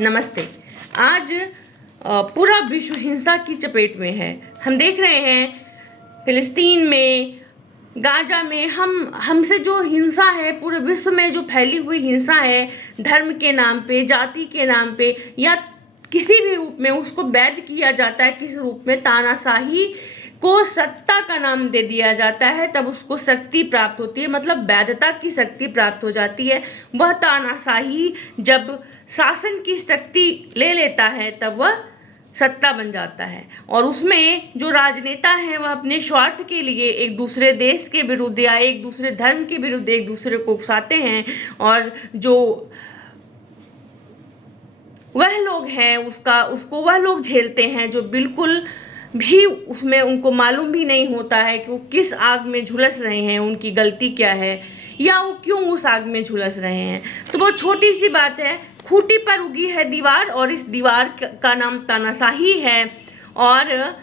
नमस्ते। आज पूरा विश्व हिंसा की चपेट में है। हम देख रहे हैं फिलिस्तीन में, गाजा में, हमसे जो हिंसा है, पूरे विश्व में जो फैली हुई हिंसा है, धर्म के नाम पे, जाति के नाम पे या किसी भी रूप में उसको वैध किया जाता है। किस रूप में? तानाशाही को सत्ता का नाम दे दिया जाता है, तब उसको शक्ति प्राप्त होती है, मतलब वैधता की शक्ति प्राप्त हो जाती है। वह तानाशाही जब शासन की शक्ति ले लेता है तब वह सत्ता बन जाता है, और उसमें जो राजनेता हैं वह अपने स्वार्थ के लिए एक दूसरे देश के विरुद्ध या एक दूसरे धर्म के विरुद्ध एक दूसरे को उकसाते हैं, और जो वह लोग हैं उसको वह लोग झेलते हैं जो बिल्कुल भी उसमें उनको मालूम भी नहीं होता है कि वो किस आग में झुलस रहे हैं, उनकी गलती क्या है या वो क्यों उस आग में झुलस रहे हैं। तो बहुत छोटी सी बात है, खूंटी पर उगी है दीवार, और इस दीवार का नाम तानाशाही है। और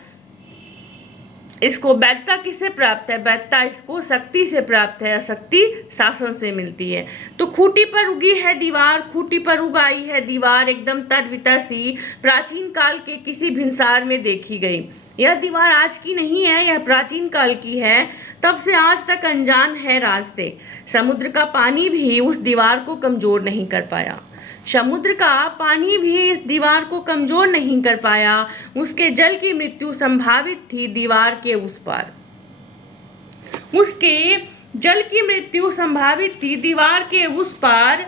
इसको वैधता किससे प्राप्त है? वैधता इसको शक्ति से प्राप्त है, शक्ति शासन से मिलती है। तो खूंटी पर उगी है दीवार, खूंटी पर उगाई है दीवार, एकदम तर-बितर सी प्राचीन काल के किसी भिनसार में देखी गई। यह दीवार आज की नहीं है, यह प्राचीन काल की है, तब से आज तक अनजान है राज से। समुद्र का पानी भी उस दीवार को कमजोर नहीं कर पाया, समुद्र का पानी भी इस दीवार को कमजोर नहीं कर पाया। उसके जल की मृत्यु संभावित थी दीवार के उस पार, उसके जल की मृत्यु संभावित थी दीवार के उस पार।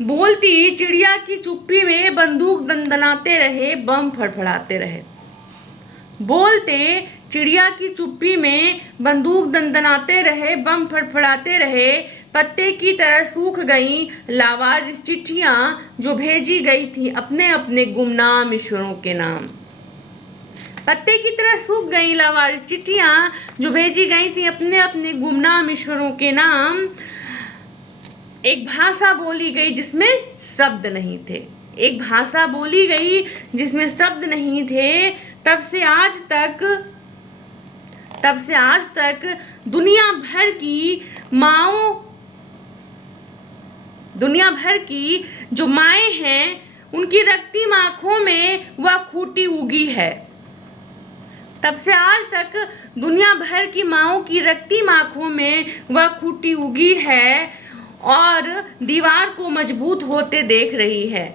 बोलती चिड़िया की चुप्पी में बंदूक दंदनाते रहे, बम फड़फड़ाते रहे। बोलते चिड़िया की चुप्पी में बंदूक दंदनाते रहे, बम फड़फड़ाते रहे। पत्ते की तरह सूख गई लावारिस चिट्ठियाँ जो भेजी गई थी अपने अपने गुमनाम ईश्वरों के नाम। पत्ते की तरह सूख गई लावारिस चिट्ठियाँ जो भेजी गई थी अपने अपने गुमनाम ईश्वरों के नाम। एक भाषा बोली गई जिसमें शब्द नहीं थे, एक भाषा बोली गई जिसमें शब्द नहीं थे। तब से आज तक दुनिया भर की जो माएँ हैं उनकी रक्ती आँखों में वह खूंटी उगी है। तब से आज तक दुनिया भर की माँओं की रक्ती आँखों में वह खूंटी उगी है और दीवार को मजबूत होते देख रही है।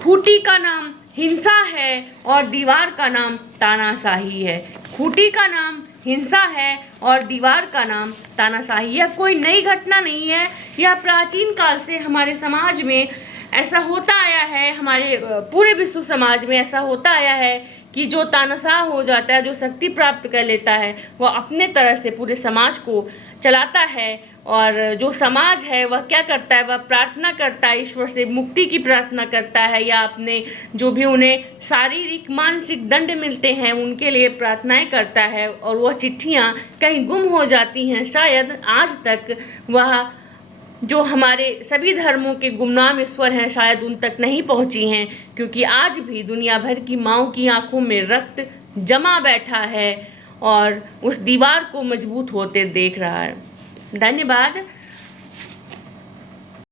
खूंटी का नाम हिंसा है और दीवार का नाम तानाशाही है। खूंटी का नाम हिंसा है और दीवार का नाम तानाशाही। यह कोई नई घटना नहीं है, यह प्राचीन काल से हमारे समाज में ऐसा होता आया है, हमारे पूरे विश्व समाज में ऐसा होता आया है कि जो तानाशाह हो जाता है, जो शक्ति प्राप्त कर लेता है, वह अपने तरह से पूरे समाज को चलाता है। और जो समाज है वह क्या करता है? वह प्रार्थना करता है, ईश्वर से मुक्ति की प्रार्थना करता है, या अपने जो भी उन्हें शारीरिक मानसिक दंड मिलते हैं उनके लिए प्रार्थनाएं करता है। और वह चिट्ठियां कहीं गुम हो जाती हैं, शायद आज तक वह जो हमारे सभी धर्मों के गुमनाम ईश्वर हैं शायद उन तक नहीं पहुंची हैं, क्योंकि आज भी दुनिया भर की माँओं की आंखों में रक्त जमा बैठा है और उस दीवार को मजबूत होते देख रहा है। धन्यवाद।